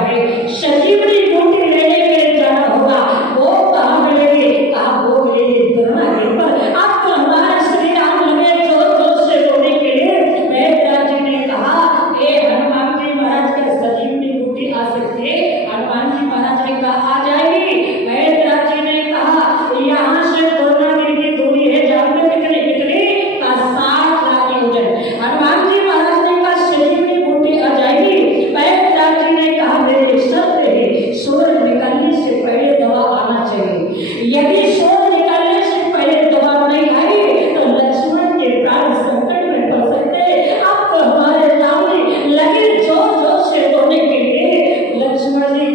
है संजीवनी बूटी लेने के लिए जाना होगा। वो कहाँ मिलेगी? कहाँ वो मिलेगी? द्रोणागिरी पर। अब तो हमारे श्री राम लगे जोर जोर से रोने के लिए। मेघराज जी ने कहा ए हनुमान जी महाराज क्या संजीवनी बूटी आ सकती है? हनुमान जी महाराज ने कहा आ जाएगी। मेघराज जी ने कहा यहाँ से द्रोणागिरी की दूरी है, जानते कितनी कितनी? 60 लाख योजन। हनुमान जी महाराज ने कहा संजीवनी बूटी आ जाएगी। मेघराज जी ने कहा मेरी शर्त है सूरज निकलने से पहले दवा आना चाहिए। यदि सूरज निकलने से पहले दवा नहीं आई तो लक्ष्मण के प्राण संकट में पड़ सकते हैं। अब तो हमारे राम जी लगे जोर जोर से रोने के लिए। लक्ष्मण जी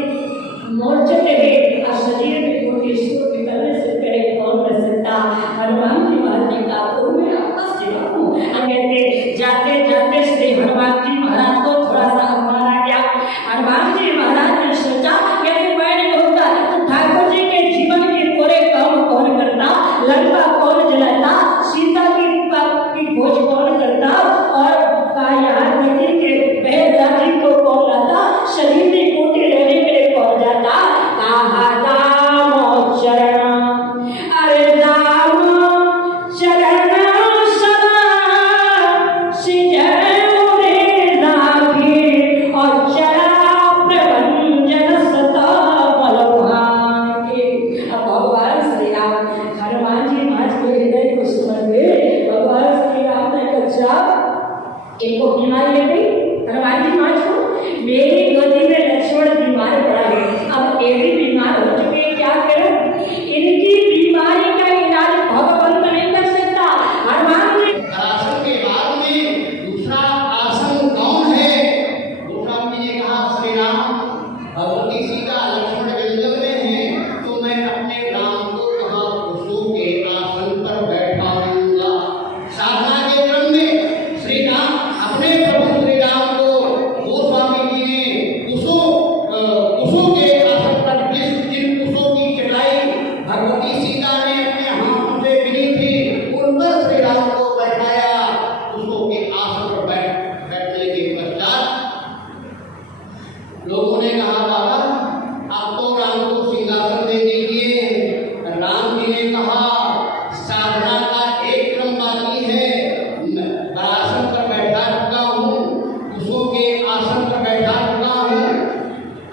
मोर्चे पे गए और शरीर में बूटी सूरज निकलने से पहले कौन रह सकता? हनुमान जी महाराज ने कहा तो मैं आपका सेवा हूँ। कहते जाते जाते श्री हनुमान जी महाराज को थोड़ा सा अपमान आ गया। हनुमान जी महाराज ने सोचा यदि मैं नहीं होता तो ठाकुर जी के जीवन के पूरे काम कौन करता? लंका कौन जलाता? सीता की खोज कौन करता? और यहाँ नदी के मेघराज जी को कौन लाता? शरीर में बूटी लेने के लिए कौन जाता? कहा राम चरण, अरे राम चरण सदा सिजय मोरे राखी और चरा प्रभंजन सता बलभागे। अब भगवान श्री राम हनुमान जी महाराज के हृदय को समझ गए। भगवान श्री राम ने कहा इनको बीमारी है गई हनुमान जी महाराज को, मेरी गोदी में लक्ष्मण बीमार पड़ा है। अब ये भी बीमार हो चुके हैं, क्या करें? इनकी बीमारी का इलाज भगवंत नहीं कर सकता। हनुमान जी आसन के बाद में दूसरा आसन कौन है? दूसरा ने कहा श्री राम भगवती सीता लक्ष्मण जंगल में हैं तो मैं अपने राम को कहा कुसुम के आसन पर बैठाऊंगा। साधना के क्रम में श्री राम अपने प्रभु श्री राम को गोस्वामी जी ने कुसुम के आसन पर जिन कुसुम की चटाई भगवती सीता ने अपने हाथों से बिनी थी उन पर श्री राम को बैठाया। कुसुम के आसन पर बैठने के पश्चात लोगों ने कहा बाबा आप तो राम को सिंहासन दे दीजिए। राम जी ने कहा साधना का एक क्रम बाकी है। मैं आसन पर बैठा चुका हूँ, कुसुम के आसन पर बैठा चुका हूँ।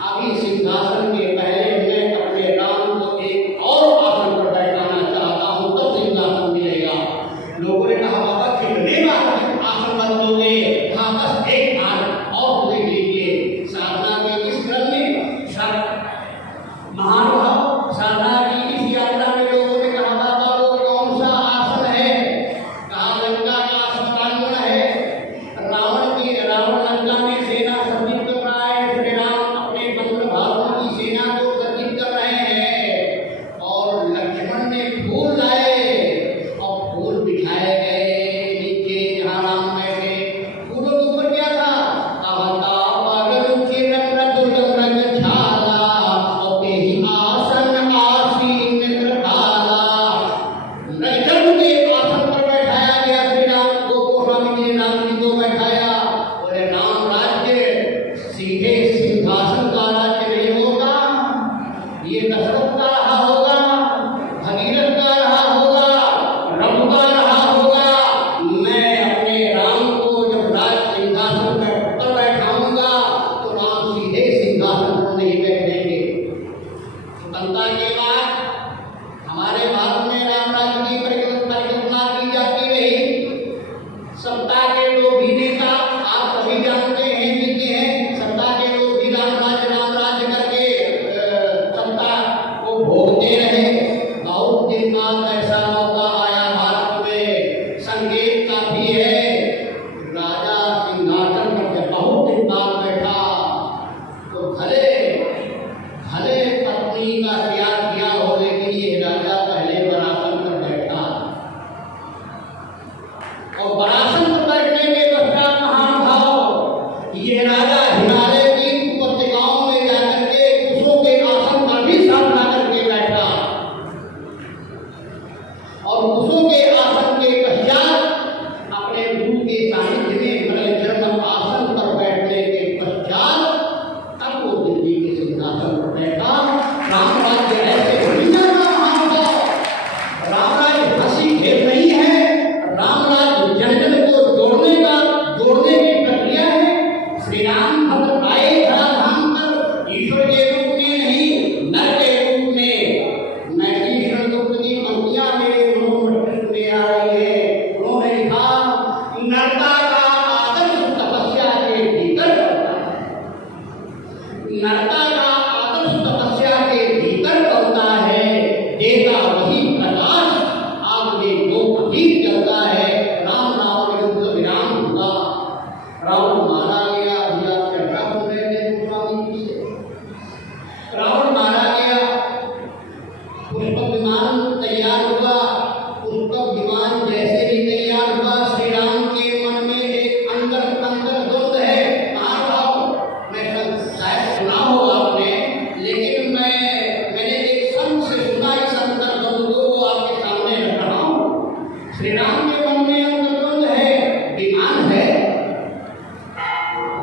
अभी सिंहासन के पहले मैं अपने राम को एक और आसन पर बैठाना चाहता हूँ, तब सिंहासन मिलेगा। लोगों ने कहा बाबा कितने बार आसन बदलोगे? हाँ बस एक आसन और देख लीजिए। साधना के इस क्रम में महानुभाव साधना की इस यात्रा में लोगों ने कहा बाबा वो कौन सा आसन है? कहा लंका का सत्तावन है। रावण लंका में सेना संचित कर रहा है। श्री राम अपने बंधु भाइयों की सेना को संचित कर रहे हैं और लक्ष्मण ने फूल लाए और फूल बिछाए गए नीचे जहाँ राम बैठे। फूलों के ऊपर क्या था? अवता पागल के रंग दुर्गम रंग छाला और तेही आसन आसीन कृपाला। लक्ष्मण के आसन पर बैठाया गया श्री राम को। गोस्वामी जी ने राम जी को बैठाया। बोले राम राज्य सीधे सिंहासन का राज्य नहीं होगा, ये दशरथ का रहा होगा, भगीरथ का रहा होगा, रघु का रहा होगा। मैं अपने राम को जब राज सिंहासन पर बैठाऊंगा तो राम सीधे सिंहासन पर नहीं बैठेंगे। स्वतंत्रता के बाद हमारे भारत में राम राज्य की परिकल्पना की जाती रही। सत्ता के लोभी नेता आप सभी जानते हैं, जितने हैं सत्ता के लोभी राम राज्य करके सत्ता को नरता का आदर्श तपस्या के भीतर बनता है, देता वही प्रकाश आग में जो अधिक जलता है। राम रावण युद्ध विराम हुआ, रावण मारा गया। अभी आप चर्चा हो रहे थे स्वामी जी से, रावण मारा गया। पुष्पक विमान तैयार हुआ, पुष्पक विमान जैसे ही तैयार हुआ, श्री राम के मन में एक अंदर द्वंद है। महाभाव मैं शायद सुना होगा आपने, लेकिन मैंने एक संत से सुना इस अंतर द्वंद को आपके सामने रख रहा हूँ। श्री राम के मन में अंतर द्वंद है, विमान है,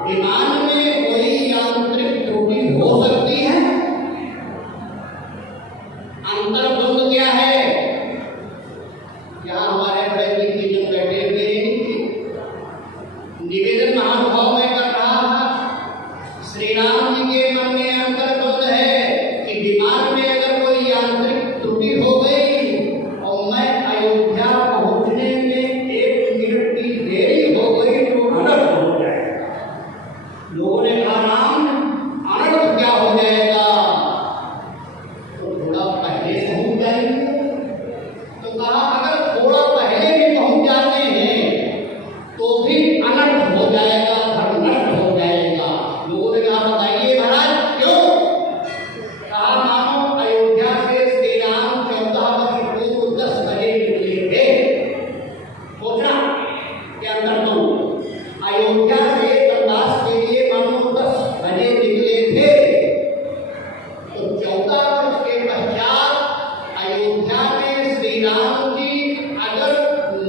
विमान में कोई यांत्रिक त्रुटि हो सकती है। अंतर द्वंद क्या है? क्या हमारे बड़े व्यक्ति जन बैठे हुए निवेदन महानुभाव में कर रहा था। श्री राम जी के मन में अंतर द्वंद है कि विमान में अगर कोई यांत्रिक त्रुटि हो गई और मैं अयोध्या पहुंचने में 1 मिनट की देरी हो गई तो अनर्थ हो जाएगा। लोगों ने कहा राम अनर्थ क्या हो जाएगा, तो थोड़ा पहले पहुंच जाएंगे। तो कहा अगर थोड़ा पहले भी पहुंच जाते हैं तो भी अनर्थ हो जाएगा, धर्म नष्ट हो जाएगा। लोगों ने कहा बताइए महाराज क्यों? कहा मानो अयोध्या से श्री राम 14 वर्ष पूर्व 10 बजे निकले थे। सोचना क्या अंतर तो अयोध्या से प्रवास के लिए मानो 10 बजे निकले थे, तो 14 वर्ष के पश्चात अयोध्या में श्री राम जी अगर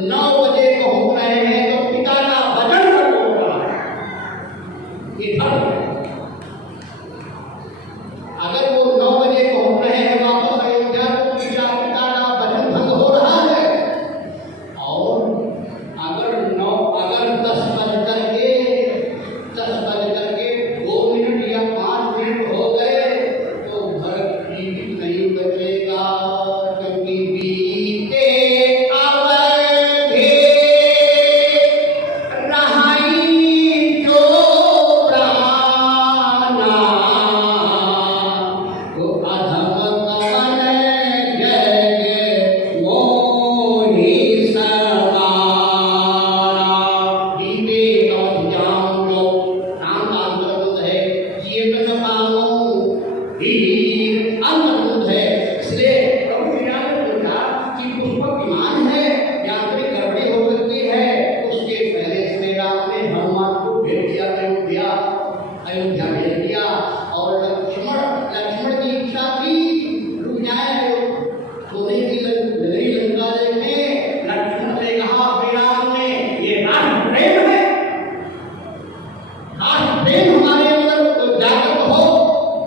9 बजे पहुंच रहे हैं तो पिता का भजन कर हो रहा है। ये धर्म है। अगर वो 9 बजे पहुंच रहे हैं वापस अयोध्या तो पिता का भजन भंग हो रहा है। और अगर 10 बज करके 2 मिनट या 5 मिनट हो गए तो घर जीवित नहीं बचेगा, क्योंकि बीते अवधि रहाई जो प्राणा, तो अधम कवन जग मोहि समाना। बीते अवधि जाम जो राम का अंतर्गत है, जिए न पाऊं वीर अंतर्गत है। इसलिए प्रभु श्री राम ने पूछा कि पुष्पक विमान है, यांत्रिक गड़बड़ी हो सकती है। उसके पहले श्री राम ने हनुमान को भेज दिया, अयोध्या भेज दिया। और लक्ष्मण की इच्छा थी रुक जाए, सोने की नगरी लंका में। लक्ष्मण से कहा श्री राम ने, ये राष्ट्र प्रेम है, राष्ट्र प्रेम हमारे अंदर जागृत हो।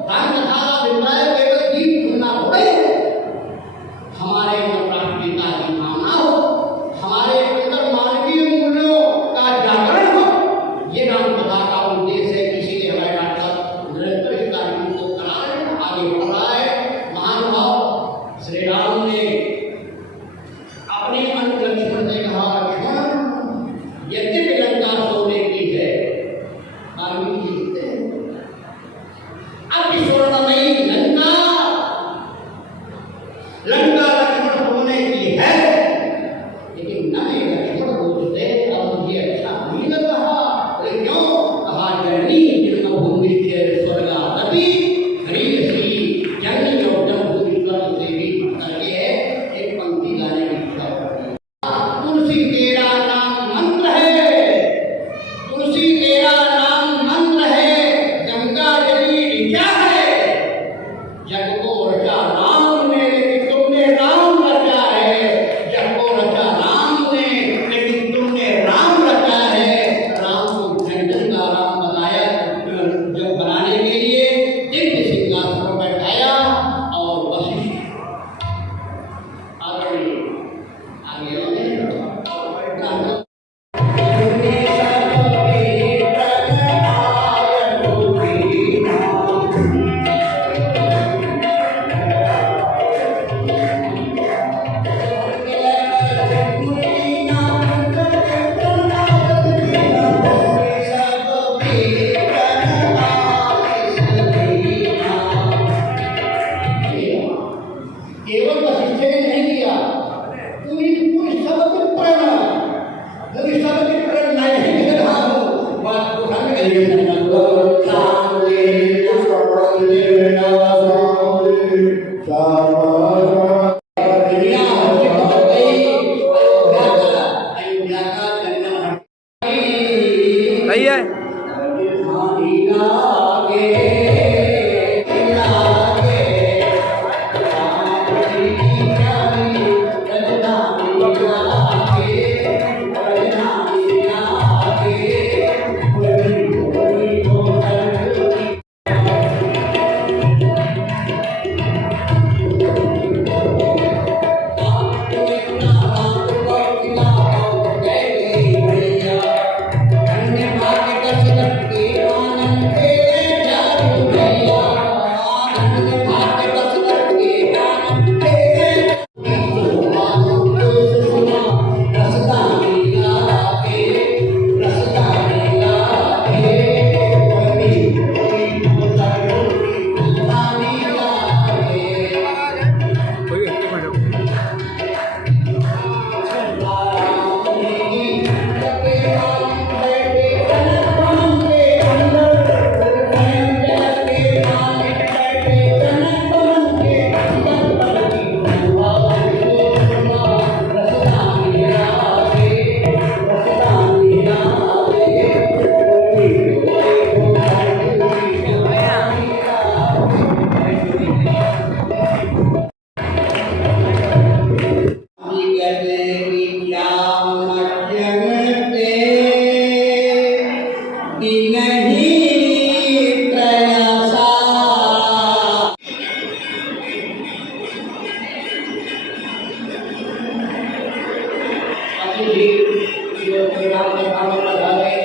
धर्म कथा विद्याय केवल गीत सुनना हो गए, हमारे अंदर राष्ट्रीयता की भावना हो, हमारे अंदर मानवीय मूल्यों का जागरण हो। ये राम कथा का उद्देश्य है। इसीलिए हमारे डॉक्टर निरंतर इस कार्यक्रम को करा रहे हैं, आगे बढ़ रहा है। महानुभाव श्री राम ने अपने अंत लक्ष्मण से कहा, लक्ष्मण यद्यपि लंका सोने की है, वाल्मीकि जी लिखते हैं, अब स्वर्णमयी लंका लक्ष्मण सोने की है, लेकिन न ये लक्ष्मण बोलते अब मुझे अच्छा नहीं लग रहा। अरे क्यों? कहा जननी जन्मभूमि स्वर्गादपि हरि श्री जन जी जो श्री राम कथा में पधारे